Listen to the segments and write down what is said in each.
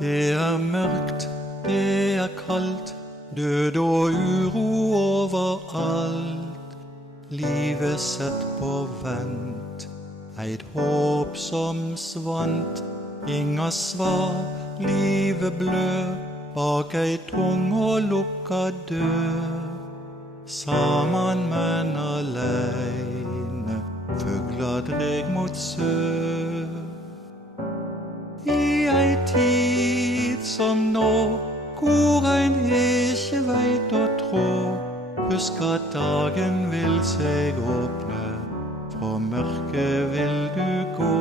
Det mørkt, det kaldt, død og uro overalt. Livet sett på vent, eit håp som svant. Inga svar, livet blør, bak ei tung og lukka dør. Saman men aleine, fuglar dreg mot sør. I ei tid som nå, hvor ein ikke veit å trå, husk at dagen vil seg åpne, fra mørket vil du gå.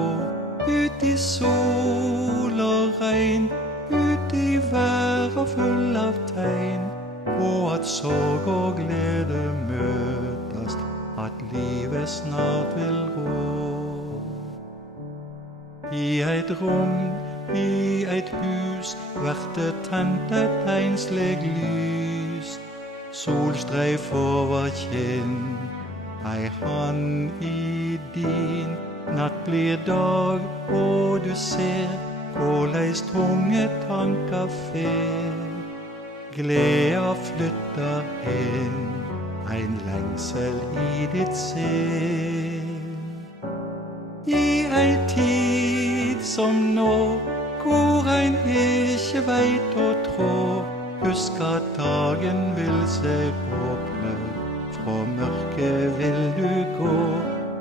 Ut i sol og regn, ut i været full av tegn, på at sorg og glede møtes, at livet snart vil gå. I eit rom, i eit hus, vert det tent et einsleg lys. Solstreif over kinn, ei hand i din. Natt blir dag, og du ser, hvorleis tunge tanker fer. Gleda flytter inn, ein lengsel i ditt sinn. I ei tid som nå, hvor ein ikke veit å trå, husk at dagen vil seg åpne, fra mørket vil du gå.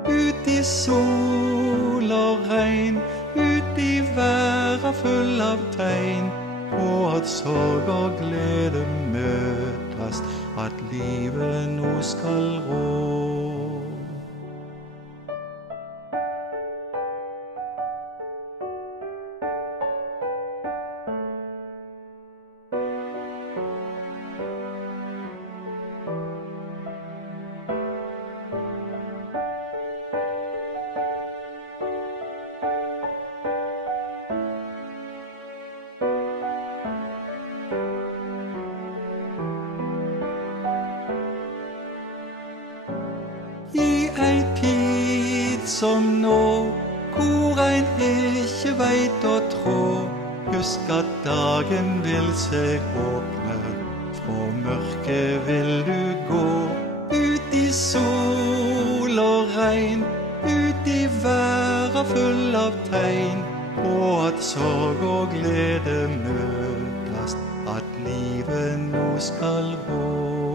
Ut i sol og regn, ut i været full av tegn, på at sorg og glede møtes, at livet nå skal rå. I ei tid som nå, hvor ein ikke veit å trå, husk at dagen vil seg åpne, fra mørket vil du gå. Ut i sol og regn, ut i været full av tegn, på at sorg og glede møtes, at livet nå skal gå.